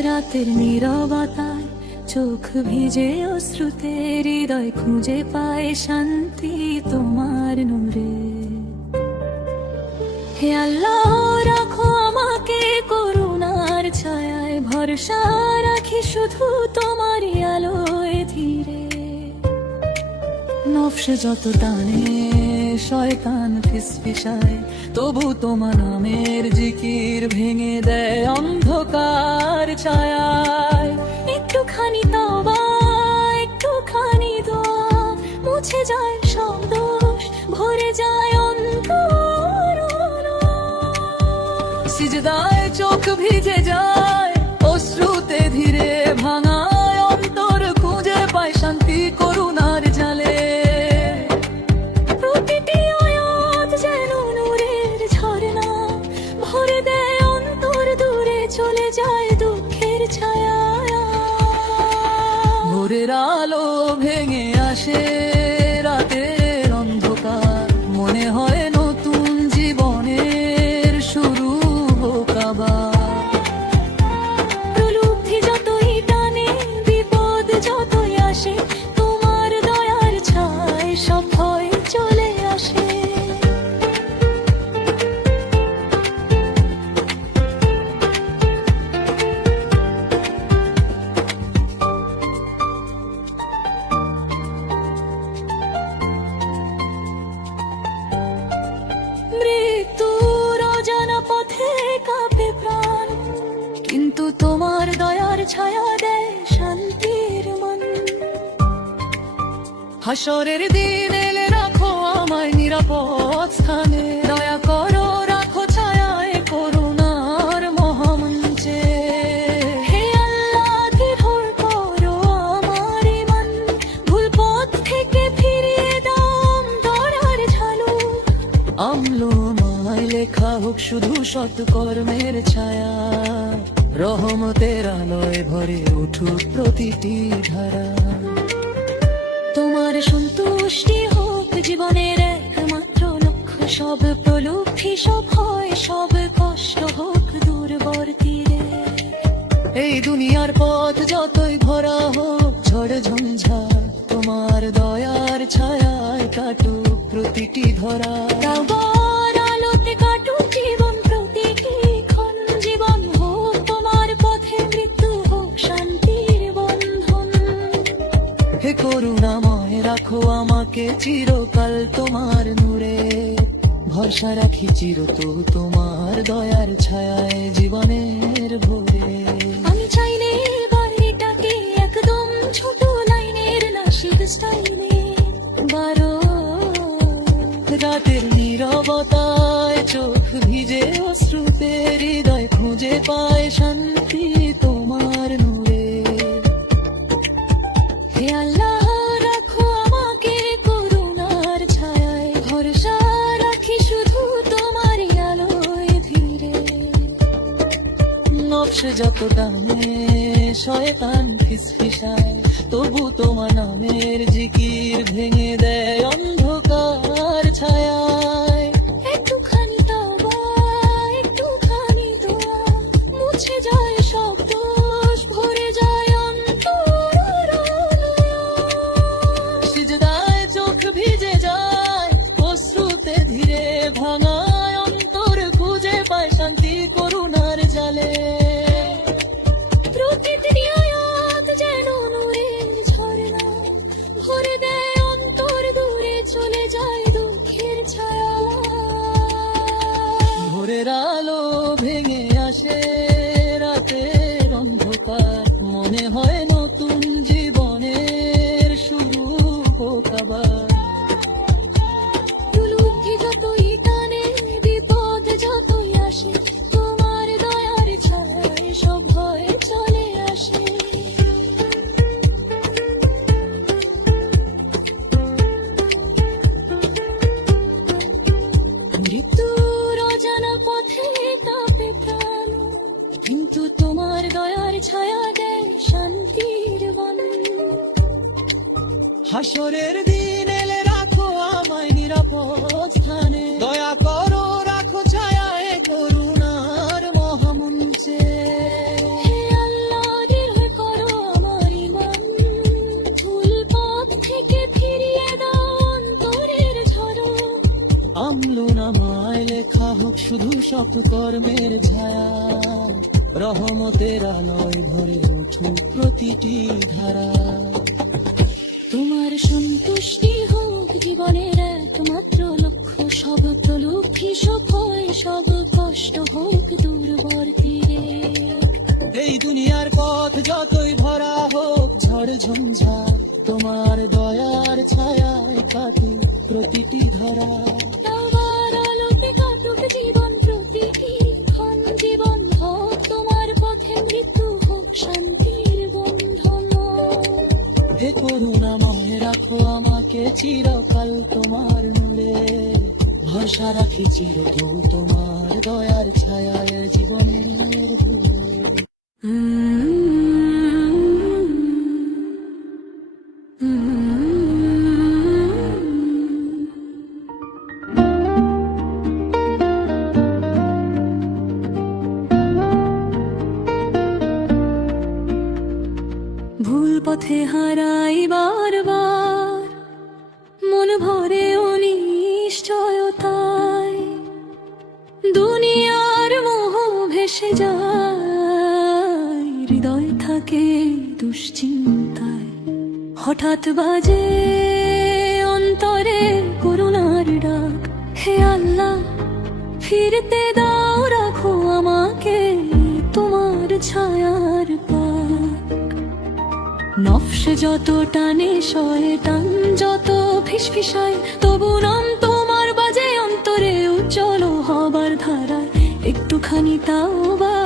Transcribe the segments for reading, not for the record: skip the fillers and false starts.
রাতের নীরবতায় চোখ ভিজে অশ্রুতে হৃদয় খুঁজে পায় শান্তি তোমার নূরে। হে আল্লাহ, রাখো আমাকে করুণার ছায়ায়, ভরসা রাখি শুধু তোমারই আলোয় ধীরে। নফস যত টানে, শয়তান ফিসফিসায়, তবু তোমার নামের জিকির ভেঙে দেয় অন্ধকার ছায়ায়। একটুখানি তওবা, একটুখানি দোয়া, মুছে যায় সব দোষ, ভরে যায় অন্তর। সিজদায় চোখ ভিজে যায় অশ্রুতে ধীরে, ভাঙায় অন্তর খুঁজে পায় শান্তি করুণার জালে। প্রতিটি আয়াত যেন নূরের ঝরনা, ভরে দেয় অন্তর, দূরে চলে যায় দুঃখের ছায়া। ভোরের আলো ভেঙে আসে রাতের অন্ধকার, মনে হয় নতুন জীবনের শুরু হোক আবার। প্রলুব্ধি যতই টানে, বিপদ যতই আসে, তোমার দয়ার ছায় সব ভয় চলে আসে। মৃত্যুর অজানা পথে কাঁপে প্রাণ, কিন্তু তোমার দয়ার ছায়া দেয় শান্তির মন। হাসরের দিন এলে রাখো আমায় নিরাপদ স্থানে, দয়া করো রাখো ছায়ায় করুণার মহামঞ্চে। হে আল্লাহ, ধীর করো আমার ইমান, ভুল পথ থেকে ফিরিয়ে দাও দয়ার ঝালু। আমলমায় লেখা হোক শুধু সৎকর্মের ছায়া, রহমতের আলোয় ভরে উঠুক প্রতিটি ধারা। তোমার সন্তুষ্টি হোক জীবনের একমাত্র লক্ষ্য, সব প্রলুব্ধি সব হয়, সব কষ্ট হোক দূরবর্তীরে। এই দুনিয়ার পথ যতই ভরা হোক ঝড় ঝঞ্ঝার, তোমার দয়ার ছায়ায় কাটুক প্রতিটি ধরা। তাওবার আলোতে কাটুক জীবন প্রতিটি ক্ষণ, জীবন হোক তোমার পথে, মৃত্যু হোক শান্তির বন্ধন। হে করুণাময়, রাখো আমাকে চিরকাল তোমার নূরে, ভরসা রাখি চিরতো তোমার দয়ার ছায়ায় জীবনের ভোরে। আমি চাইলে বাড়িটাকে একদম ছোট লাইনের নাশিদ স্টাইলে বারো। রাতের নীরবতায় চোখ ভিজে অশ্রুতে হৃদয় খুঁজে পায় শান্তি তোমার নূরে। হে আল্লাহ, রাখো আমাকে করুণার ছায়ায়, ভরসা রাখি শুধু তোমারই আলোয় ধীরে। নফস যত টানে, শয়তান ফিসফিসায়, তবু তোমার নামের জিকির ভেঙে দেয় অন্ধকার ছায়ায়। একটুখানি তওবা, একটুখানি দোয়া, মুছে যায় সব দোষ, ভরে যায় অন্তর। সিজদায় চোখ ভিজে যায় অশ্রুতে ধীরে, ভাঙায় অন্তর খুঁজে পায় শান্তি করুণার জালে। প্রতিটি আয়াত যেন নূরের ঝরনা, ভরে দেয় অন্তর, দূরে চলে যায় দুঃখের ছায়া। ভোরের আলো ভেঙে আসে রাতের অন্ধকার, মনে হয় নতুন জীবনের শুরু হোক আবার। প্রলুব্ধি যতই টানে, বিপদ যতই আসে, তোমার দয়ার ছায়ায় সব ভয় চলে আসে। মৃত্যুর অজানা পথে কাঁপে প্রাণ, কিন্তু তোমার দয়ার ছায়া দেয় শান্তির বন। হাসরের দিন এলে রাখো আমায় নিরাপদ স্থানে, দয়া করো রাখো ছায়ায় করুণার মহামঞ্চে। হে আল্লাহ, লেখা হোক শুধু সব কর্মের ছায়া, রহমতের আলোয় ভরে উঠুক প্রতিটি ধারা। তোমার সন্তুষ্টি হোক জীবনের একমাত্র লক্ষ্য, সব প্রলুব্ধি সফল, সব কষ্ট হোক দূরবর তীরে। এই দুনিয়ার পথ যতই ভরা হোক ঝড় ঝঞ্ঝা, তোমার দয়ার ছায়ায় কাটুক প্রতিটি ধরা। তাওবার আলোতে কাটুক জীবন প্রতিটি ক্ষণ, জীবন হোক তোমার পথে, মৃত্যু হোক শান্তির বন্ধন। হে করুণাময় রাখো আমাকে চিরকাল তোমার নূরে, ভরসা রাখি চিরদিন তোমার দয়ার ছায়ায় জীবনের ভুলে। ভুল পথে হারাই বারবার, মন ভরে অনিশ্চয়তায়, দুনিয়ার মোহ ভেসে যায়, হৃদয় থাকে দুশ্চিন্তায়। হঠাৎ বাজে অন্তরে করুণার ডাক, হে আল্লাহ ফিরতে দাও, রাখো আমাকে তোমার ছায়ার পাক। নফসে যত টানে শয়তান যত ফিসফিসায়, তবু নাম তোমার বাজে অন্তরে উজ্জ্বল হবার ধারায়। একটুখানি তাওবা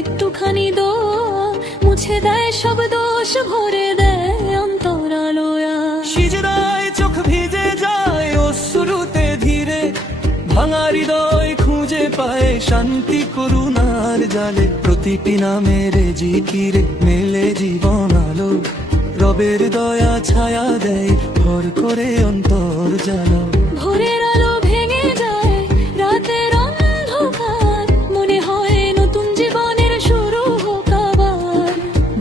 একটুখানি দোয়া, মুছে দেয় সব দোষ, ভরে দেয় অন্তরালোয়া। সিজদায় চোখ ভিজে যায় অশ্রুতে ধীরে, ভাঙা হৃদয় খুঁজে পায় শান্তি করুণার জালে। প্রতিটি নামের জিকিরে মেলে জীবন আলো, রবের দয়া ছায়া দেয় ভর করে অন্তর জালো। ভোরের আলো ভেঙে যায় রাতের অন্ধকার, মনে হয় নতুন জীবনের শুরু হোক আবার।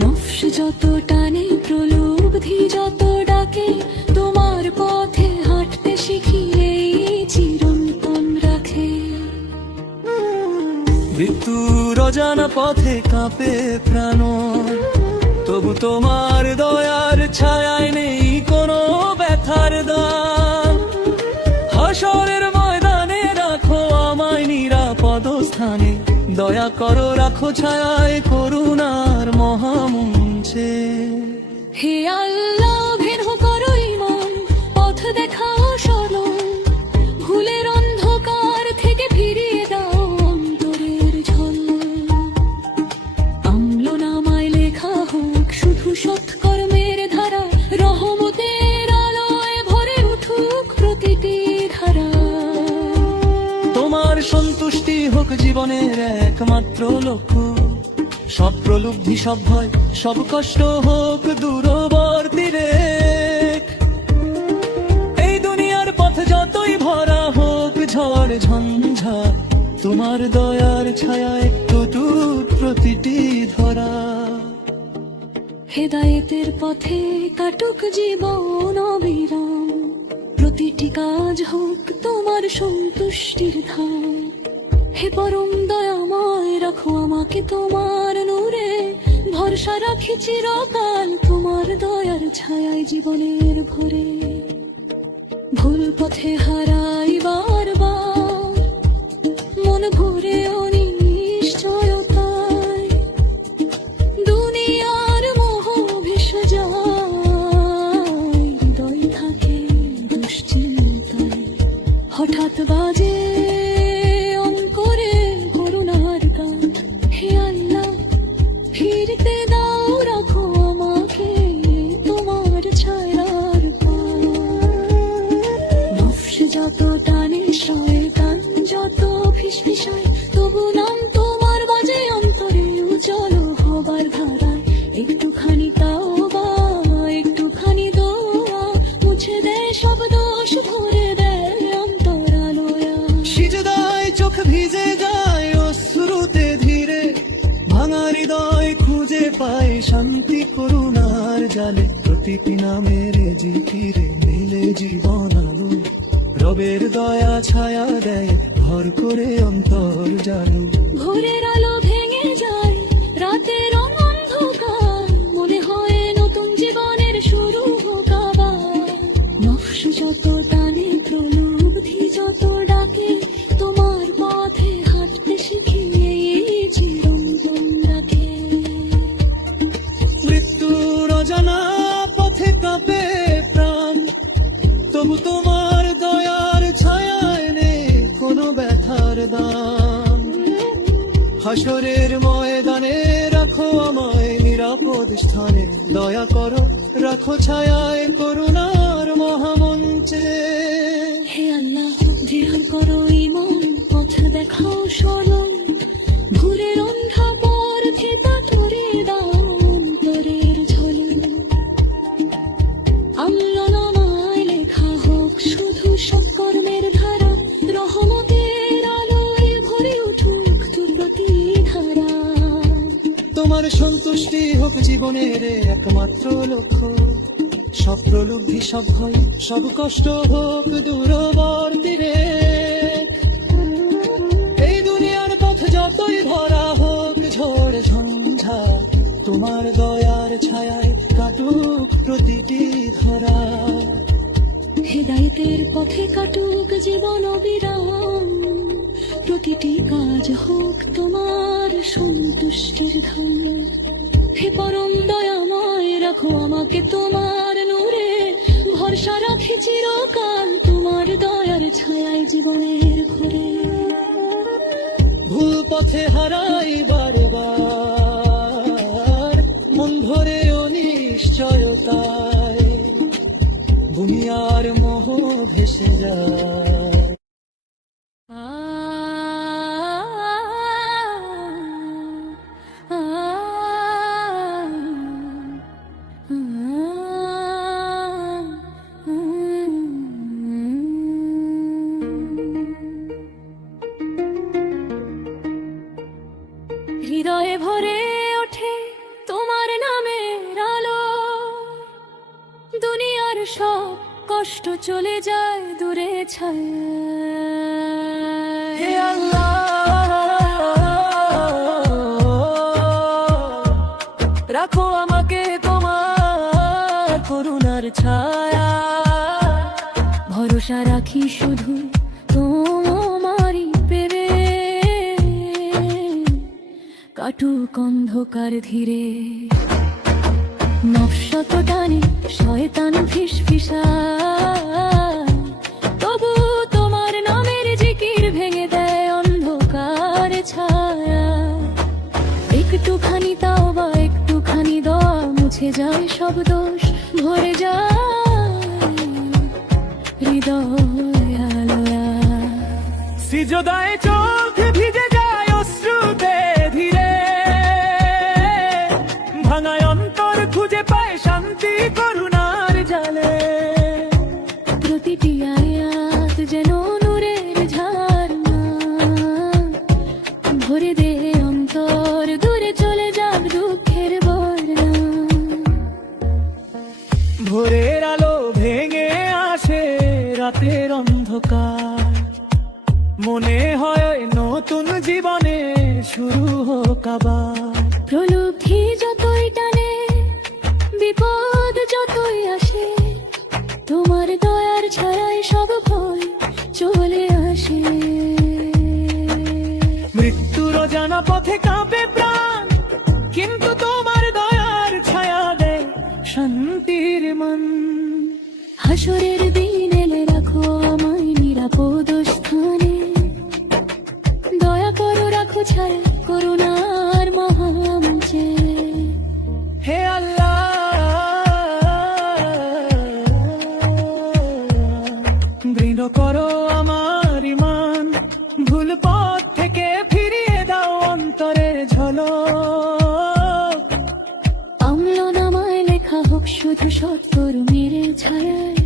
নফস যত টানে প্রলুব্ধি যত ডাকে, তোমার পথে হাঁটতে শিখি এই চিরন্তন রাখে। মৃত্যুর অজানা পথে কাঁপে প্রাণ, তবু তোমার দয়ার ছায়ায় নেই কোনো ব্যথার দাম। হাসরের ময়দানে রাখো আমায় নিরাপদ স্থানে, দয়া করো রাখো ছায়ায় করুণার মহামঞ্চে। হে আল্লাহ ভিন্ন করো ইমান, পথ দেখাও সরল, ভুলের অন্ধকার থেকে ফিরিয়ে দাও অন্তরের ঝলক। আমল নামায় লেখা হোক শুধু সৎকর্মের ধারা, রহমতের আলোয় ভরে উঠুক প্রতিটি ধারা। তোমার সন্তুষ্টি হোক জীবনের একমাত্র লক্ষ্য, সব প্রলুব্ধি সব ভয় সব কষ্ট হোক দূরবর্তী রে। এই দুনিয়ার পথ যতই ভরা হোক ঝড় ঝঞ্ঝা, তোমার দয়ার ছায়া একটু দূর প্রতিটি ধরা। হেদায়েতের পথে কাটুক জীবন অবিরাম, প্রতিটি কাজ হোক তোমার সন্তুষ্টির ধাম। হে পরম দয়াময় রাখো আমাকে তোমার নূরে, ভরসা রাখি চিরকাল তোমার দয়ার ছায়ায় জীবনের ভরে। ভুল পথে হারাই বারবার, মন ভরে অনিশ্চয়তায়, দুনিয়ার মোহ ভেসে যায়, হৃদয় থাকে দুশ্চিন্তায়। হঠাৎ বাজে অন্তরে করুণার গান, হে আল্লাহ ফিরতে দাও, রাখো আমাকে তোমার ছায়ার পাক। নফস যত টানে শয়তান যত ফিসফিসায়, তবু নাম তোমার বাজে অন্তরে উজ্জ্বল হবার ধারায়। একটুখানি তাওবা একটুখানি দোয়া, মুছে দেয় সব দোষ, ভরে দেয় অন্তরালোয়া। সিজদায় চোখ ভিজে যায় অশ্রুতে ধীরে, ভাঙা হৃদয় খুঁজে পায় শান্তি করুণার জালে। প্রতিটি নামের জিকিরে মেলে জীবন আলো, রবের দয়া ছায়া দেয় ভর করে অন্তর জানু। ভোরের আলো ভেঙে যায় রাতের অন্ধকার, মনে হয় নতুন জীবনের শুরু হোক আবার। নফস যত টানে প্রলুব্ধি যত ডাকে, তোমার পথে হাঁটতে শিখি এই চিরন্তন রাখে। মৃত্যুর অজানা পথে কাঁপে প্রাণ, তবু তোমার দয়ার ছায়ায় নেই কোনো ব্যথার দাম। হাসরের ময়দানে রাখো আমায় নিরাপদ স্থানে, দয়া করো রাখো ছায়ায় করুণার মহামঞ্চে। হে আল্লাহ, দৃঢ় করো ঈমান, পথ দেখাও সরল। ভোরের অন্ধকার থেকে তোরে দাও অন্তরের ঝলক। আমলনামায় লেখা হোক শুধু সৎকর্মের ধারা, রহমতের আলোয় ভরে উঠুক তোর প্রতি ধারা। তোমার সন্তুষ্টি হোক জীবনের একমাত্র লক্ষ্য, সব প্রলুব্ধি সব ভয় সব কষ্ট হোক দূরবর্তী রে। এই দুনিয়ার পথ যতই ভরা হোক ঝড় ঝঞ্ঝায়, তোমার দয়ার ছায়ায় কাটুক প্রতিটি ধরা। হেদায়েতের পথে কাটুক জীবন অবিরাম, প্রতিটি কাজ হোক তোমার সন্তুষ্টির ধাম। হে পরম দয়াময়, রাখো আমাকে তোমার নূরে, ভরসা রাখি চিরকাল তোমার দয়ার ছায়ায় জীবনের ঘরে। ভুল পথে হারাই বারবার, মন ভরে অনিশ্চয়তায়, দুনিয়ার মোহ ভেসে যায়। হৃদয়ে ভরে ওঠে তোমার নামের আলো, দুনিয়ার সব কষ্ট চলে যায় দূরে ছায়া। হে আল্লাহ, রাখো আমাকে তোমার করুণার ছায়া। ভরসা রাখি শুধু তোমারই পেরে, কাটুক অন্ধকার ধীরে। নফশত টানে শয়তান ফিসফিসায়, তবু তোমার নামের জিকির ভেঙে দেয় অন্ধকার ছায়া। একটুখানি তাওবা একটুখানি দোয়া, মুছে যায় সব দোষ, ভরে যায় হৃদয় আলোয়া। সিজদায় চোখ ভিজে যায় অশ্রুতে ধীরে, ভাঙায় অন্তর খুঁজে পায় শান্তি করুণার জালে। প্রতিটি আয়াত যেন নূরের ঝর্ণা, ভরে দে অন্তর, দূরে চলে যাক দুঃখের বর্ণা। ভোরের আলো ভেঙে আসে রাতের অন্ধকার, মনে হয় নতুন জীবনে শুরু হোক আবার। প্রলুব্ধি যতই টানে বিপদ যতই আসে, তোমার দয়ার ছায়ায় সব ভয় চলে আসে। মৃত্যুর অজানা পথে কাঁপে প্রাণ, কিন্তু তোমার দয়ার ছায়া দেয় শান্তির মন। হাসরের দিন এলে রাখো আমায় নিরাপদ স্থানে, দয়া করো রাখো ছায়া করুণার মহামঞ্চে। হে আল্লাহ, দৃঢ় করো আমার ঈমান, ভুল পথ থেকে ফিরিয়ে দাও অন্তরের ঝলক। আমলনামায় লেখা হোক শুধু সৎকর্মের ছায়ায়,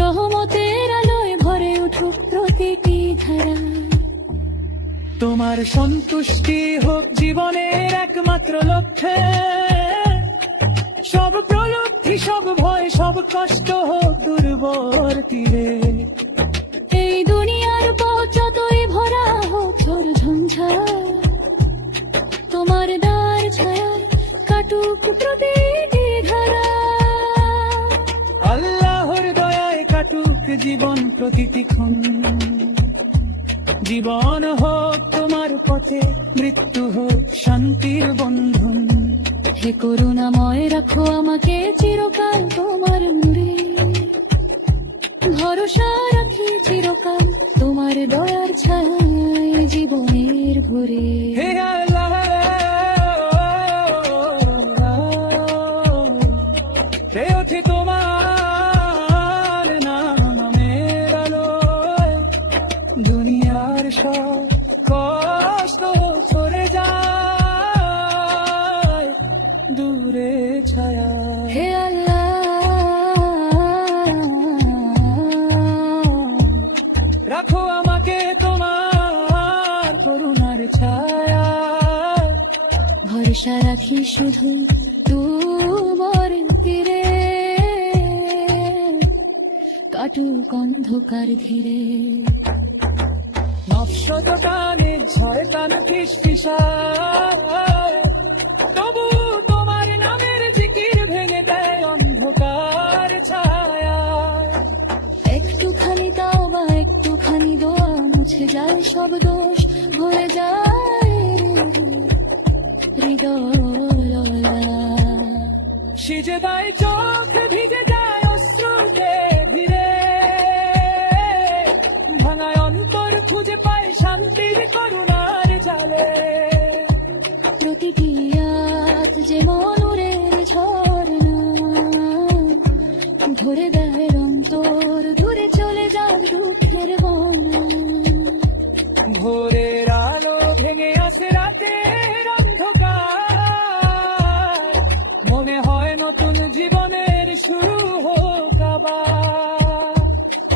রহমতের আলোয় ভরে উঠুক প্রতিটি ধারা। তোমার সন্তুষ্টি হোক জীবনের একমাত্র লক্ষ্যে, সব প্রলব্ধি সব ভয় সব কষ্ট হোক দুর্বর তীরে। এই দুনিয়ার পথ যতই ভরা হোক ঝড় ঝঞ্ঝায়, তোমার দ্বার ছায়ায় কাটুক প্রতিটি ধারা। আল্লাহর দয়ায় কাটুক জীবন প্রতিটি ক্ষণ, জীবন হোক তোমার পথে মৃত্যু হোক শান্তির বন্ধন। হে করুণাময় রাখো আমাকে চিরকাল তোমার নূরে, ভরসা রাখি চিরকাল তোমার দয়ার ছায়ায় জীবনের ভরে। হে আল্লাহ, হে ওঠে তোমার নামের আলোয়, দুনিয়ার সব কষ্ট সরে যায় দূরে ছায়া। হে আল্লাহ, রাখো আমাকে তোমার করুণার ছায়া, ভরসা রাখি শুধু তোমার তীরে, কাটুক অন্ধকার ধীরে। নফশত কানে শয়তান ফিসফিসায়, তবু তোমার নামের জিকির ভেঙে দেয় অন্ধকার ছায়া। একটুখানি তাওবা একটুখানি দোয়া মুছে যায় সব দোষ, ভরে যায় হৃদয়। সিজদায় চোখ ভিজে যায় অশ্রুতে ধীরে, ভাঙায় অন্তর খুঁজে পায় শান্তির করুণার জালে। প্রতিটি আজ যে মনুরের ঝর্ণা, ধরে দেয় অন্তর দূরে চলে যাক দুঃখের বনা। ভোরের আলো ভেঙে আসে রাতের অন্ধকার, মনে হয় নতুন জীবনের শুরু হোক আবার।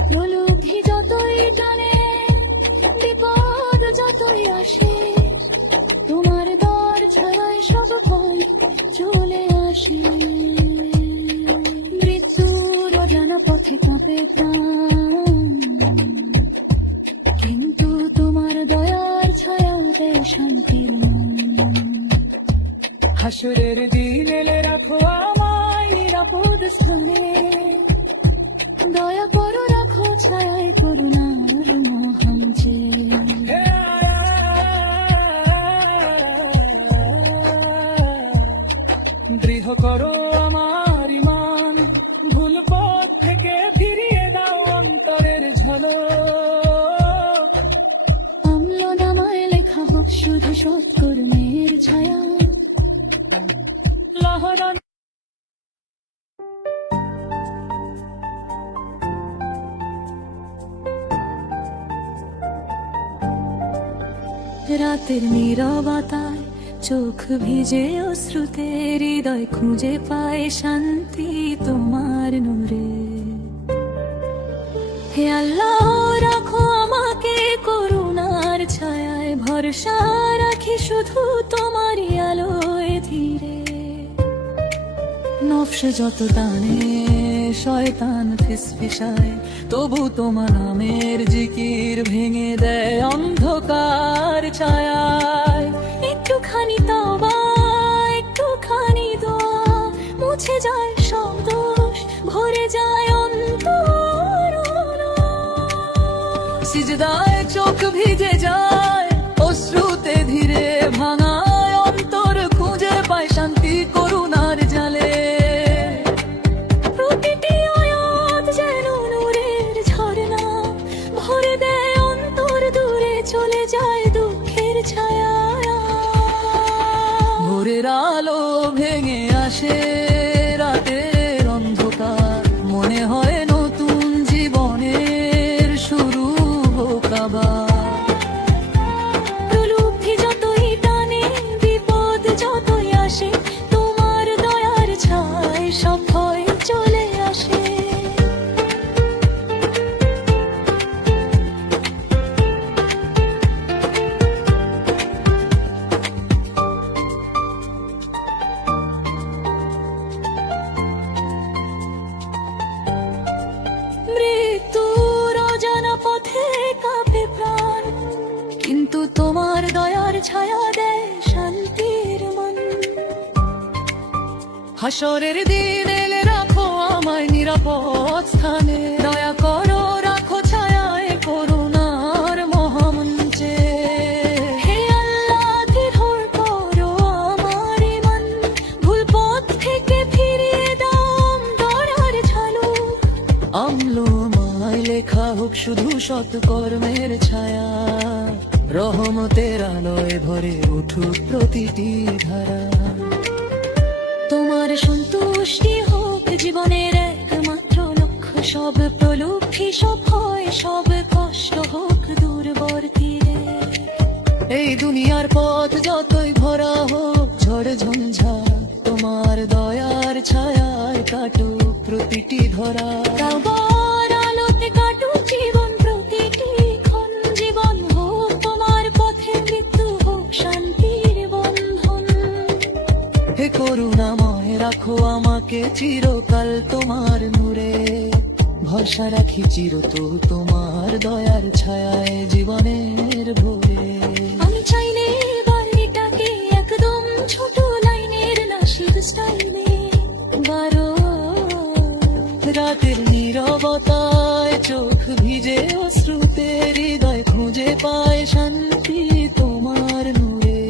প্রলুব্ধি যতই টানে বিপদ যতই আসে, তোমার দর ছাড়াই সব ভয় চলে আসে। মৃত্যুর অজানা পথে কাঁপে প্রাণ, কিন্তু তোমার দয়ার ছায়া দেয় শান্তির মন। হাসরের দিন এলে রাখো আমায় নিরাপদ স্থানে, দয়া করো রাখো ছায়ায় করুণার মহাঞ্চে। দৃঢ় করো আমার ইমান, ভুল পথ থেকে ফিরিয়ে দাও অন্তরের ঝলক। অম্ল নামায় লেখা হোক শুধু সৎকর্মের ছায়া। লাহরান রাতের নীরবতায় চোখ ভিজে অশ্রুতে, হৃদয় খুঁজে পায় শান্তি তোমার নূরে। হে আল্লাহ রাখো আমাকে করুণার ছায়ায়, ভরসা রাখি শুধু তোমারই আলোয় ধীরে। নফস যত টানে শয়তান ফিসফিসায়, তবু তোমার নামের জিকির ভেঙে দেয় অন্ধকার ছায়ায়। একটুখানি তাওবা একটুখানি দোয়া মুছে যায় সব দোষ, ভরে যায় অন্তর। সিজদায় চোখ ভিজে যায় অশ্রুতে ধীরে, ভাঙায় অন্তর খুঁজে পায় শান্তি করুণার জালে। প্রতিটি আয়াত যেন নূরের ঝর্ণা, ভরে দেয় অন্তর দূরে চলে যায় দুঃখের ছায়া। ভোরের আলো ভেঙে আসে রাতের অন্ধকার, মনে হয় নতুন জীবনের শুরু হোক আবার। প্রলুব্ধি যতই টানে বিপদ যতই আসে, তোমার দয়ার ছায় সব ভয় চলে আসে। হাসরের দিন এলে রাখো আমায় নিরাপদ স্থানে, দয়া করো রাখো ছায়ায় করুণার মহামঞ্চে। হে আল্লাহ ধীর করো আমার ইমান, ভুল পথ থেকে ফিরিয়ে দাও দয়ার ঝালু। আমলুমায় লেখা হোক শুধু সৎকর্মের ছায়া, রহমতের আলোয় ভরে উঠুক প্রতিটি ধারা। তোমার সন্তুষ্টি হোক জীবনের একমাত্র লক্ষ্য, সব প্রলুব্ধি সব হয় সব কষ্ট হোক দূরবর্তী রে। এই দুনিয়ার পথ যতই ভরা হোক ঝড় ঝঞ্ঝাট, তোমার দয়ার ছায়ায় কাটুক প্রতিটি ধরা। কাবার আলোতে কাটুক জীবন প্রতিটি ক্ষণ, জীবন হোক তোমার পথে মৃত্যু হোক শান্তির বন্ধন। হে করুণাময় রাখো আমাকে চিরকাল তোমার নূরে, ভরসা রাখি চিরতো তোমার দয়ার ছায়ায় জীবনের ভোরে। আমি চাইলে বাড়িটাকে একদম ছোট লাইনের নাশিদ স্টাইলে বারো। রাতের নীরবতায় চোখ ভিজে অশ্রুতে, হৃদয় খুঁজে পায় শান্তি তোমার নূরে।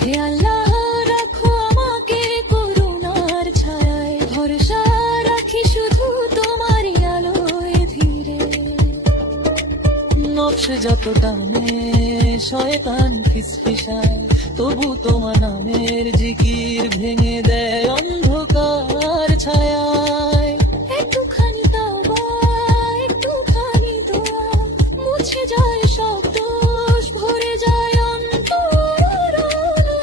হে আল্লাহ রাখো আমাকে করুণার ছায়ায়, ভরসা রাখি শুধু তোমারই আলোয় ধীরে। নকশে যত টানে শয়তান ফিসফিসায়, তবু তোমার নামের জিকির ভেঙে দেয় অন্ধকার ছায়ায়। একটুখানি তাওবা একটুখানি দোয়া, মুছে যায় সব দোষ ভরে যায় অন্তর আলোয়।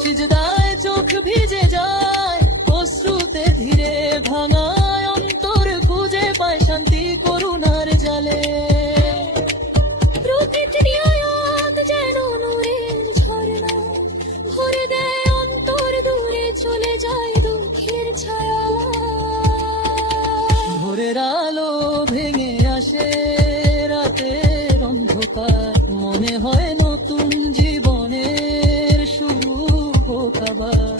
সিজদায় চোখ ভিজে যায় অশ্রুতে ধীরে, ভাঙায় অন্তর খুঁজে পায় শান্তি করুণার জালে। প্রকৃতির আয়াত যেন নূরের ঝর্ণা, ভরে দেয় অন্তর দূরে চলে যায় দুঃখের ছায়া। ভোরের আলো ভেঙে আসে রাতের অন্ধকার, মনে হয় নতুন জীবনের শুরু হোক আবার।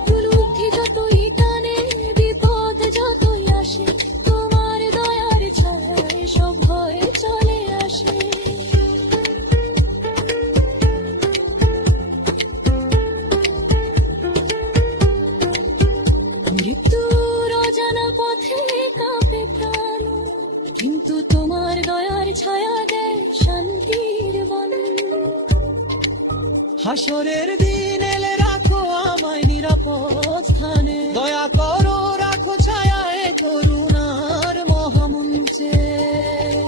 উপলব্ধি যতই টানে বিপদ যতই আসে, তোমার দয়ার ছায়ায় সব ভয় চলে আসে। মৃত্যুর অজানা পথে কাঁপে প্রাণ, কিন্তু তোমার দয়ার ছায়া দেয় শান্তির বন। হাসরের দিন এলে রাখো আমায় নিরাপদ স্থানে, দয়া করো রাখো ছায়ায় করুণার মহামঞ্চে।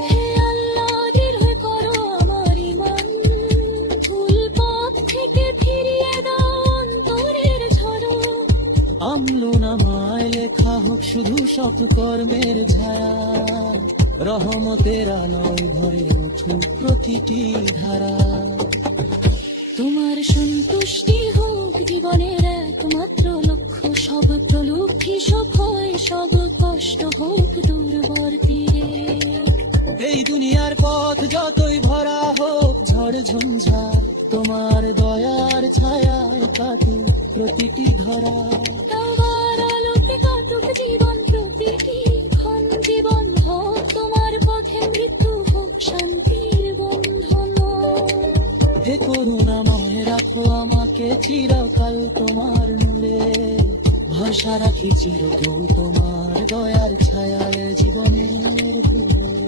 হে আল্লাহ দৃঢ় করো আমার ইমান, ভুল পথ থেকে ফিরিয়ে দাও অন্তরের ঝড়। আমলুনামায় লেখা হোক শুধু সৎকর্মের ছায়া, রহমতের আলোয় ভরে উঠুক প্রতিটি ধারা। তোমার সন্তুষ্টি হোক জীবনের একমাত্র লক্ষ্য, সব প্রলুব্ধি সব হয় সব কষ্ট হোক দূরবর্তী রে। এই দুনিয়ার পথ যতই ভরা হোক ঝড় ঝঞ্ঝাট, তোমার দয়ার ছায়ায় কাটুক প্রতিটি ধরা। তাওবার আলোতে কাটুক জীবন প্রতিটি ক্ষণ, জীবন হোক তোমার পথে মৃত্যু হোক শান্তির বন্ধন। হে করুণাময় রাখো আমাকে চিরকাল তোমার নূরে, ভরসা রাখি চিরকেও তোমার দয়ার ছায়ায় জীবনের ভোরে।